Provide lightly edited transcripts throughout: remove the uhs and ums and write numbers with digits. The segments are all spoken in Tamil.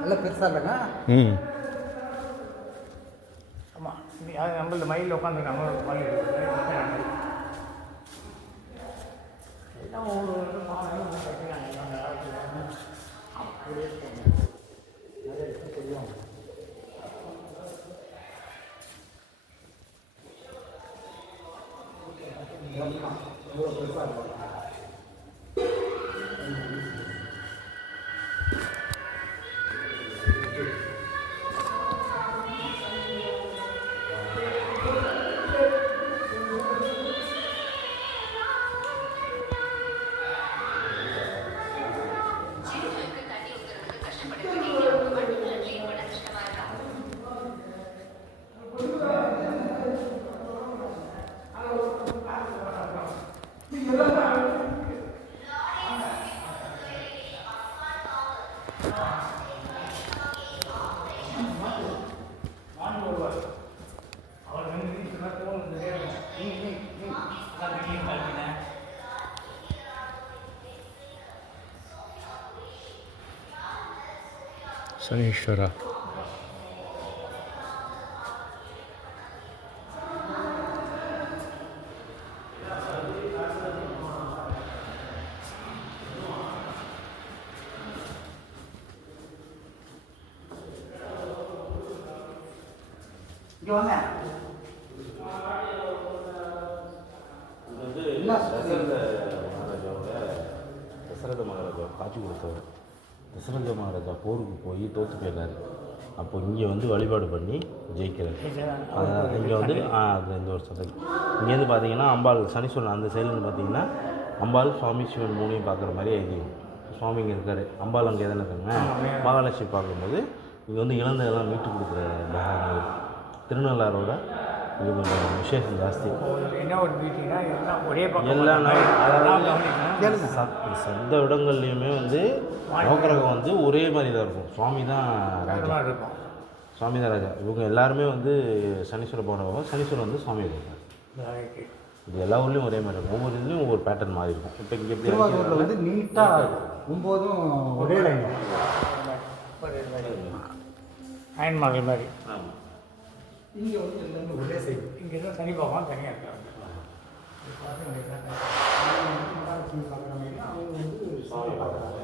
நல்லா பெருசாக இல்லைங்க. ம். ஆமாம், அது நம்மள மயிலில் உட்காந்துருக்காங்க. மயில் எல்லாம் ஒவ்வொரு அப்படியே சொல்லுவாங்க. எவ்வளோ பெருசாக இருக்கும். சனீஸ்வரா. இங்கே வாங்க. இது வந்து தசரத மகாராஜா காட்சி கொடுத்தவர். தசரத மகாராஜா போருக்கு போய் தோற்று போயிடுறாரு. அப்போ இங்கே வந்து வழிபாடு பண்ணி ஜெயிக்கிறார். அதான் இங்கே வந்து அது இந்த ஒரு சதம். இங்கேருந்து பார்த்தீங்கன்னா அம்பாள் சனீஸ்வரன் அந்த சைட்லேருந்து பார்த்தீங்கன்னா அம்பாள் சுவாமி சிவன் மூணையும் பார்க்குற மாதிரி ஐதீகம். சுவாமி இங்கே இருக்கார், அம்பாள் அங்கே தானே இருக்காங்க. மகாலட்சுமி பார்க்கும்போது இங்கே வந்து இழந்ததெல்லாம் மீட்டு கொடுக்குற பகவான். திருநள்ளாரோட இது கொஞ்சம் விசேஷம் ஜாஸ்தி. என்ன ஒரு மீட்டிங்னா எல்லாம் ஒரே எல்லா சந்த இடங்கள்லையுமே வந்து நவக்கிரகம் வந்து ஒரே மாதிரி தான் இருக்கும். சுவாமி தான் ராஜா இருக்கும். சுவாமி தான் ராஜா. இவங்க எல்லாருமே வந்து சனீஸ்வர பவனவங்க, சனீஸ்வரன் வந்து சுவாமி இருக்காங்க. இது எல்லா ஊர்லேயும் ஒரே மாதிரி இருக்கும். ஒவ்வொரு இதுலேயும் ஒவ்வொரு பேட்டர்ன் மாதிரி இருக்கும். இப்போ இங்கே எப்படி திருவாரூரில் வந்து நீட்டாக 9 ஒரே லைன் அயன் மாடல் மாதிரி. ஆமாம். இங்கே வந்து எல்லாமே ஒரே சைடு. இங்கே தான் தனி பகவான் தனியாக இருக்காங்க. அவங்க வந்து சாமி பார்க்குறாங்க.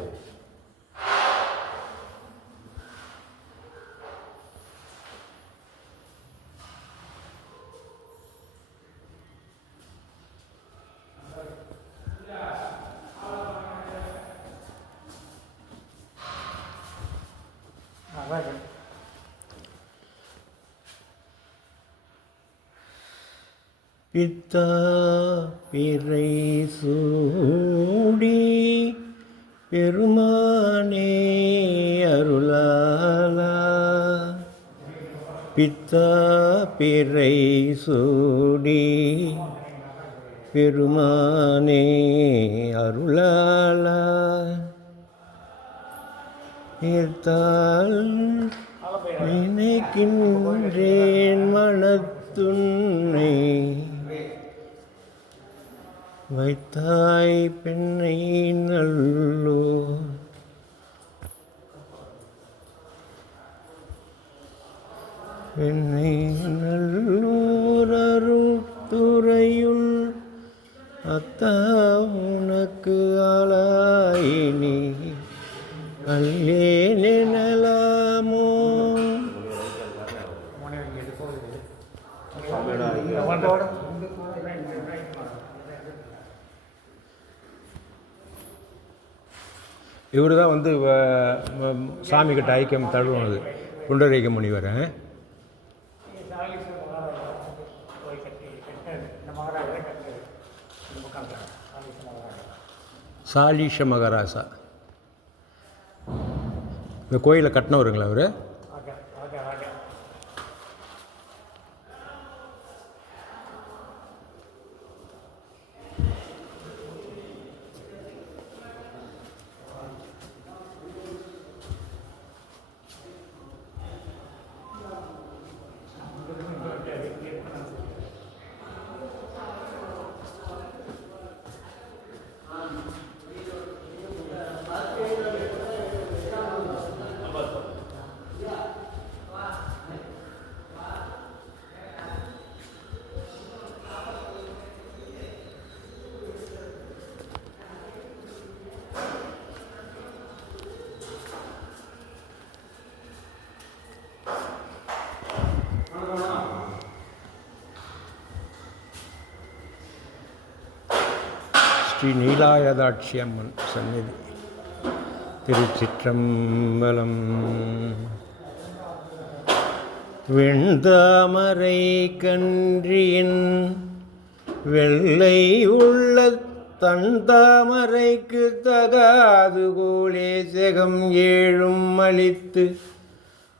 அதான் பித்தா பிறை சூடி பெருமானே அருளாலா. பித்தா பிறை சூடி பெருமானே அருளாலா. ஏத்தால் நினைக்கின்றேன் மனத்துன்னை வைத்தாய் பெண்ணை நல்லோ. பெண்ணை நல்லூர் அருட்துறையுள் அத்தா உனக்கு ஆளாயினி அல்லே நினலாமோ. இவர் தான் வந்து சாமிக்கிட்ட ஐக்கியம் தழுவுனது குண்டரேக முனிவர். சாலிஷ மகாராஜா இந்த கோயிலை கட்டினவருங்களா அவர்? ஸ்ரீ நீலாயதாட்சி அம்மன் சந்நிதி. திருச்சிற்றம்பலம். வெண்தாமரை கன்றியின் வெள்ளை உள்ள தன் தாமரைக்கு தகாது கோலே செகம் ஏழும் அளித்து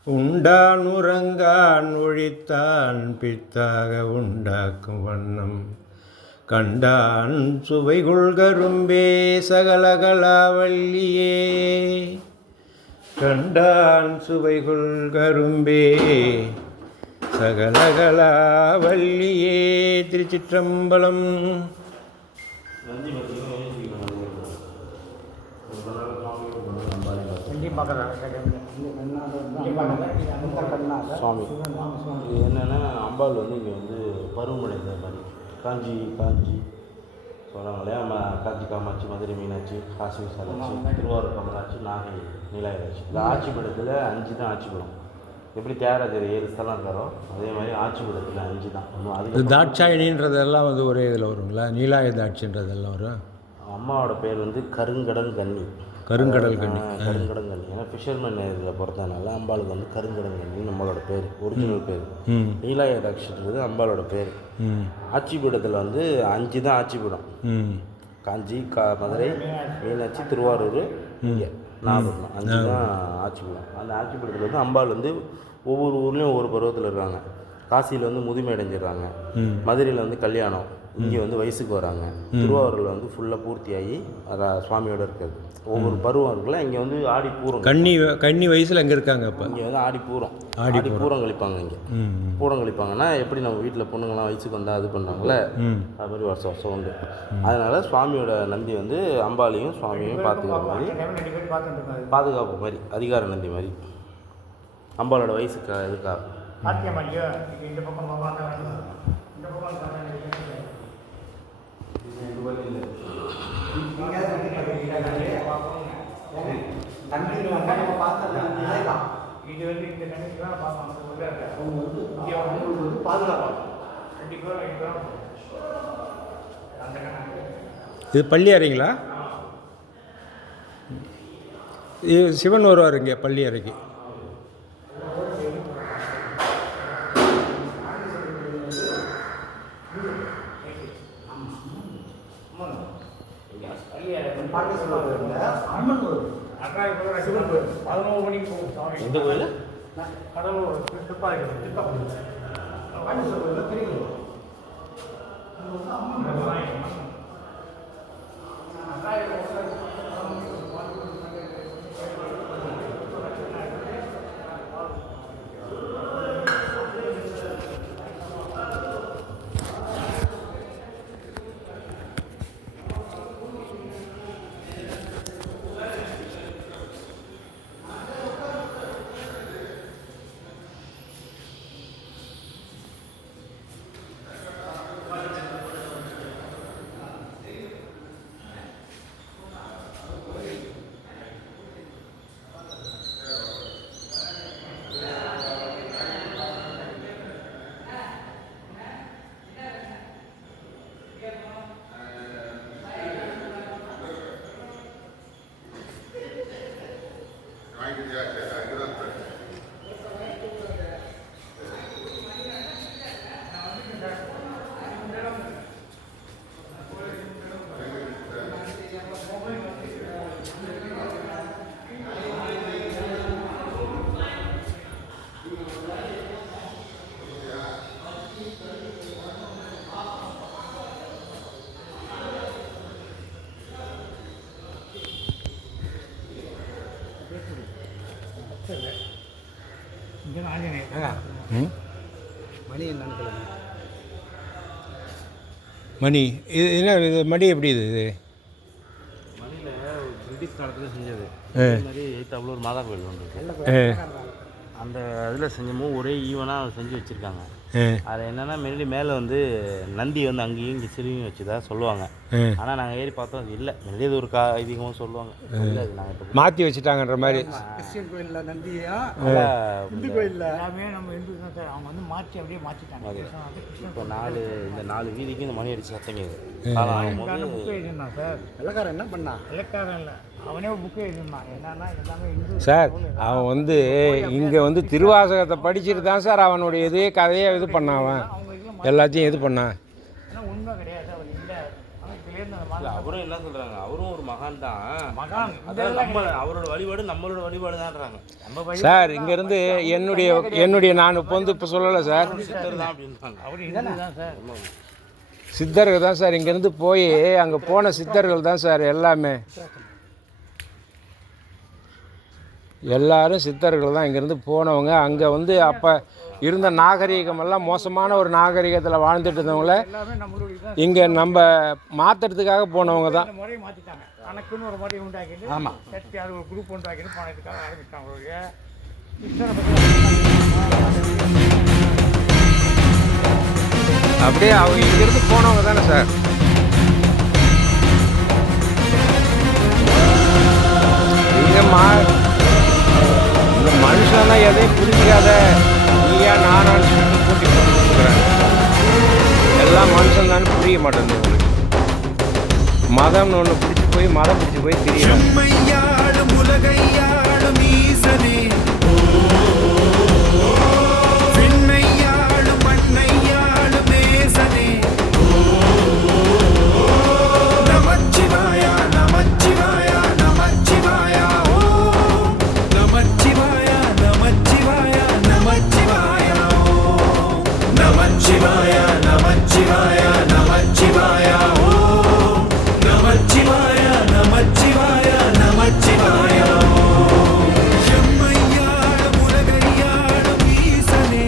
உண்டான் உறங்கான் ஒழித்தான் பித்தாக உண்டாக்கும் வண்ணம் கண்டான் சுவைகுள் கரும்பே சகலகலாவல்லியே. கண்டான் சுவைகுள் கரும்பே சகலகலாவல்லியே. திருச்சிற்றம்பலம். சுவாமி இது என்னென்னா அம்பாள் வந்து இங்கே வந்து பருவமழை இந்த மாதிரி காஞ்சி சொல்கிறாங்க இல்லையா, நம்ம காஞ்சி காமாட்சி, மதுரை மீனாட்சி, காசி விசாலாட்சி, திருவாரூர் கமலாட்சி, நாகை நீலாயதாட்சி. இந்த ஆட்சிப்படத்தில் 5 தான் ஆட்சிப்படம். எப்படி தியாகராஜர் 7 ஸ்தலம் இருக்காரோ அதே மாதிரி ஆட்சிப்படத்தில் 5 தான். அது தாட்சாயினின்றதெல்லாம் வந்து ஒரே இதில் வருங்களா? நீலாயதாட்சின்றதெல்லாம் வரும். அம்மாவோட பேர் வந்து கருங்கடல் கன்னி. கருங்கடல் கன்னி. கருங்கடல் கன்னி ஏன்னா ஃபிஷர்மேன் இதில் பிறந்ததுனால அம்பாளுக்கு வந்து கருங்கடல் கன்னி நம்மளோட பேர், ஒரிஜினல் பேர். நீலாயதாட்சின்றது அம்பாளோட பேர். ஆட்சிபீடத்தில் வந்து 5 தான் ஆட்சிபீடம். காஞ்சி, மதுரை, மீனாட்சி, திருவாரூர், இங்கே நாகப்பட்டினம் 5 தான் ஆட்சிபீடம். அந்த ஆட்சிபீடத்தில் வந்து அம்பாள் வந்து ஒவ்வொரு ஊர்லேயும் ஒவ்வொரு பருவத்தில் இருக்காங்க. காசியில் வந்து முதுமை அடைஞ்சிடுறாங்க, மதுரையில் வந்து கல்யாணம், இங்கே வந்து வயசுக்கு வராங்க, திருவாரூரில் வந்து ஃபுல்லாக பூர்த்தியாகி சுவாமியோடு இருக்கிறது. ஒவ்வொரு பருவம் இருக்குல்ல, இங்கே வந்து ஆடி பூரம். கன்னி வயசில் அங்கே இருக்காங்க. இப்போ இங்கே வந்து ஆடி பூரம் கழிப்பாங்க. இங்கே பூரம் கழிப்பாங்கன்னா எப்படி நம்ம வீட்டில் பொண்ணுங்கள்லாம் வயசுக்கு வந்தால் அது பண்ணுறாங்களே, அது மாதிரி வருஷம் வருஷம் உண்டு. அதனால் சுவாமியோட நந்தி வந்து அம்பாலையும் சுவாமியையும் பார்த்துக்கிற மாதிரி, பாதுகாப்பு மாதிரி, அதிகார நந்தி மாதிரி அம்பாலோட வயசுக்கு இதுக்காக. இது வந்து இந்த கணக்கு தான் பார்க்கணும். இது பள்ளி அறைங்களா? இது சிவன் வருவார் இங்கே பள்ளி அறைக்கு. எந்த கோயில்? கடலூர் திருப்பாதி. மணி இது என்ன? இது மணி எப்படி இது? மணியில் பிரிட்டிஷ் காலத்தில் செஞ்சது. அதே மாதிரி 8 ஒரு மாதா கோயில் ஒன்று இருக்குது. அந்த இதில் செஞ்சமும் ஒரே ஈவனாக செஞ்சு வச்சுருக்காங்க. அதில் என்னென்னா முன்னாடி மேலே வந்து நந்தி வந்து அங்கேயும் இங்கே சிறுவியும் வச்சுதா சொல்லுவாங்க. ஆனால் நாங்கள் ஏறி பார்த்தோம் அது இல்லை. முன்னாடி அது ஒரு ஐதீகமும் சொல்லுவாங்க. இல்லை அது நாங்கள் இப்போ மாற்றி வச்சுட்டாங்கன்ற மாதிரி. கிறிஸ்டியன் கோயிலில் நந்தியா, இந்து கோயிலில் எல்லாமே நம்ம இந்து தான் சார். அவங்க வந்து மாற்றி அப்படியே மாற்றிட்டாங்க. இப்போ இந்த 4 வீதிக்கு இந்த மணி அடிச்சு சத்தம் புக்கு எழுதிருந்தான் சார். வெள்ளக்காரன் என்ன பண்ணா? இலக்காரம் இல்லை, அவனே ஒரு புக்கு எழுதிருந்தான். என்னன்னா எல்லாமே இந்து சார் அவன் வந்து இங்கே வந்து திருவாசகத்தை படிச்சுட்டு தான் சார் அவனுடைய இதே கதையை இது பண்ணான். அவன் எல்லாத்தையும் இது பண்ணான். ஆனால் உண்மை கிடையாது. அவர் இல்லை. ஆனால் இதுலேருந்து அந்த மாதிரி அவரும் என்ன சொல்கிறாங்க, அவரும் ஒரு மகான் தான். மகான் அதாவது அவரோட வழிபாடு நம்மளோட வழிபாடு தான்றாங்க. நம்ம சார் இங்கேருந்து என்னுடைய நான் இப்போ வந்து இப்போ சொல்லலை சார், சித்தர் தான் அப்படின்றாங்க. அவர் இந்து தான் சார். சித்தர்கள் தான் சார். இங்கேருந்து போய் அங்கே போன சித்தர்கள் தான் சார் எல்லாமே. எல்லாரும் சித்தர்கள் தான் இங்கேருந்து போனவங்க. அங்கே வந்து அப்போ இருந்த நாகரிகமெல்லாம் மோசமான ஒரு நாகரிகத்தில் வாழ்ந்துட்டு இருந்தவங்கள எல்லாமே நம்மளுடைய தான். இங்கே நம்ம மாற்றுறதுக்காக போனவங்க தான். இந்த முறையை மாற்றிட்டாங்க. கணக்குன்னு ஒரு முறையை உண்டாக்கிட்டு ஆமாம். சட்டி அது ஒரு குரூப் உண்டாக்கிட்டு பணத்துக்காக ஆரம்பித்தாங்க. அவருடைய அப்படியே அவங்க இங்கேருந்து போனவங்க தானே சார். இங்கே இந்த மனுஷனா எதையும் புரிஞ்சிக்காத நீயா நானான்னு சொல்லிட்டு கூட்டி போட்டுக்கிறாங்க. எல்லாம் மனுஷன் தான் புரிய மாட்டேங்குது உங்களுக்கு. மதம்னு ஒன்று பிடிச்சி போய் மதம் பிடிச்சி போய் தெரியும். உலகையாளும் ஈசனே, விண்ணையாளும் மண்ணையாளும் நேசனே, நமச்சிவாயா நமச்சிவாயா நமச்சிவாயா, ஓம் நமச்சிவாயா நமச்சிவாயா நமச்சிவாயா, ஓம் நமச்சிவாயா நமச்சிவாயா நமச்சிவாயா, ஓம் நமச்சிவாயா நமச்சிவாயா நமச்சிவாயா, எம்மையாளும் உலகையாளும் ஈசனே,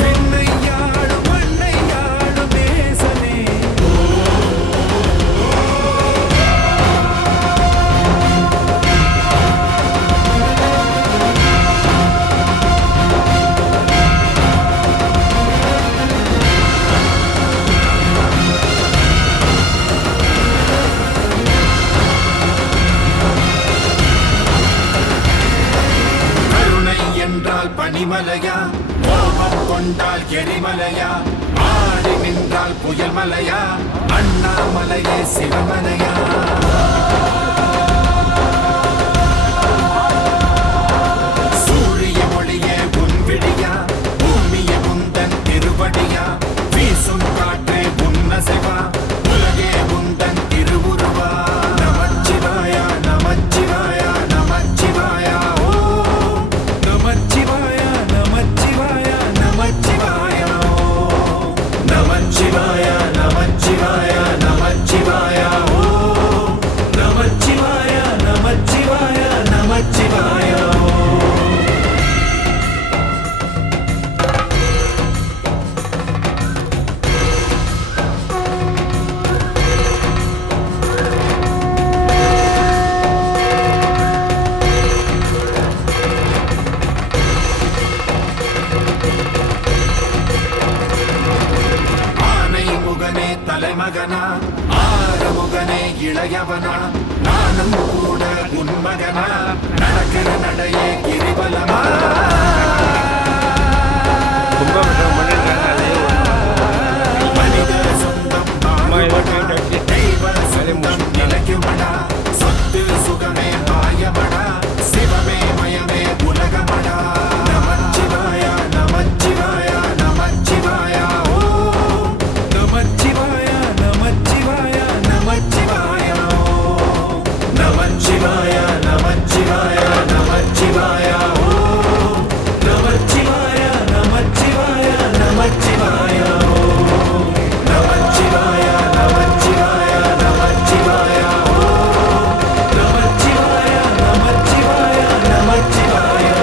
விண்ணையாளும் மண்ணையாளும் நேசனே, கருணை என்றால் பனிமலையா, கோபம் கொண்டால் எரிமலையா, ஆடி நின்றால் புயல் மலையா, அண்ணாமலையே சிவமலையா, சூரிய ஒளியே உன் விடியா, பூமியே உந்தன் திருவடியா, வீசும் காற்றே உன்னசைவா, உலகே உந்தன் திருவுருவா, நமச்சிவாயா நமச்சிவாயா நமச்சிவாயா, ஓம் நமச்சிவாயா நமச்சிவாயா நமச்சிவாயா, ஓம் நமச்சிவாயா நமச்சிவாயா நமச்சிவாயா, ஓம் நமச்சிவாயா நமச்சிவாயா நமச்சிவாயா, ஆனை முகனே தலைமகனா, ஆறுமுகனே இளையவனா, நானும் கூட உன்மகனா, நடக்கிற நடையே கிரிவலமா, கும்பாபிஷேகம் பண்ணியிருக்காங்க. அதே மனித சொந்தம் பாடுபடா, தெய்வ சொந்தம் நிலைக்குமடா, சொத்து சுகமே மாயமடா, சிவமே மயமே உலகமடா, நமச்சிவாயா நமச்சிவாயா நமச்சிவாயா, ஓம் நமச்சிவாயா நமச்சிவாயா நமச்சிவாயா, ஓம் நமச்சிவாயா நமச்சிவாயா நமச்சிவாயா, ஓம் நமச்சிவாயா நமச்சிவாயா நமச்சிவாயா, ஓம் நமச்சிவாயா நமச்சிவாயா நமச்சிவாயா, ஓம் நமச்சிவாயா நமச்சிவாயா நமச்சிவாயா.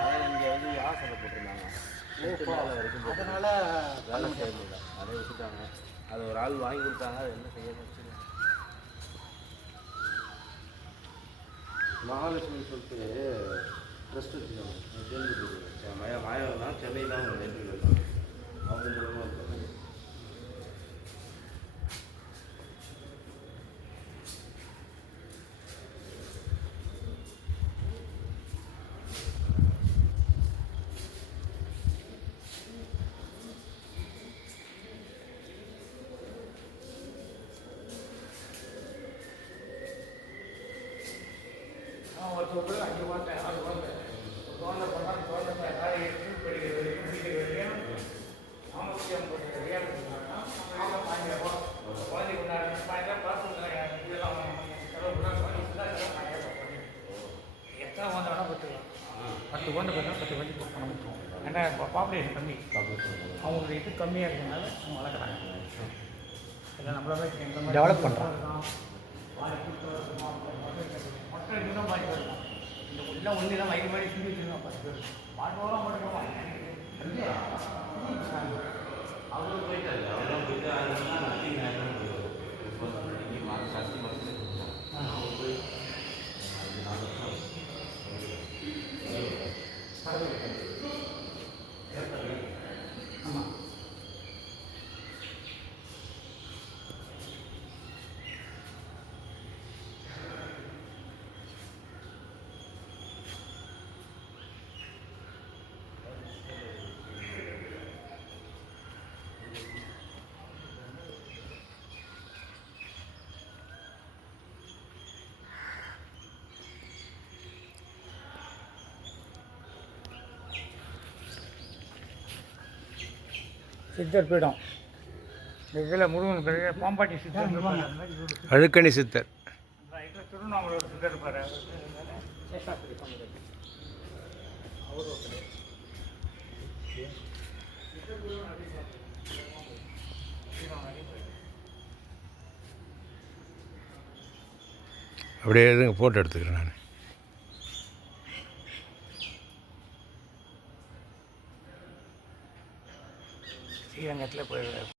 அதான் இங்கே வந்து ஆசை போட்டிருந்தாங்க. அதனால வேலை செய்யல, அதை விட்டுட்டாங்க. அது ஒரு ஆள் வாங்கி கொடுத்தாங்க. அது என்ன செய்யணும் வச்சுருக்காங்க. மகாலட்சுமி சொல்லிட்டு ட்ரஸ்ட் வச்சுருக்காங்க மாயவெல்லாம் சென்னை தான் நேற்று அவங்க மூலமாக இருக்காங்க. ஒருத்தர் 5 குழந்தை 6 குழந்தை குழந்தை பண்ணால் குழந்தை ஸ்கூல் படிக்கிற வரைக்கும் முடிக்கிற வரைக்கும் 450 ரியால் கொடுத்தாங்கன்னா குழந்தை கொண்டாடு பார்த்து இதெல்லாம் செலவு பண்ணால் குழந்தை ஃபுல்லாக செலவு பண்ணி எத்தனை குழந்தை வேணால் பார்த்துக்கலாம் 10 குழந்தை பார்த்தா 10 குழந்தை பணம் கொடுத்துருவோம். ஏன்னா பாப்புலேஷன் கம்மி, அவங்களுக்கு இது கம்மியாக இருக்கிறதுனால அவங்க வளர்க்குறாங்க. இல்லை நம்மளாவே டெவலப் பண்ணுறோம். மக்கள் இன்னும் பாதி பேர் இந்த எல்லாம் ஒன்று தான் வயிறு மாதிரி சுண்டி வச்சுருக்கோம் 10 பேர் பாட்டுலாம் பண்ணுறோம். அவரும் போயிட்டாரு, அவரெல்லாம் போயிட்டு அதெல்லாம் நத்திங் நேரம் சக்தி மட்டும் அவர் போய் 4 வருஷம் ஆமாம். சித்தர் பீடம் இதில் முருகன் பேர் பாம்பாட்டி சித்தர் இருப்பாங்க. அந்த மாதிரி இவரு அழுக்கணி சித்தர். இதில் திருவண்ணாமலை சித்தர் இருப்பார். சேஷாத்திரி அவரு அப்படியே எதுங்க ஃபோட்டோ எடுத்துக்கிறேன் நான். ஸ்ரீரங்கத்தில் போய்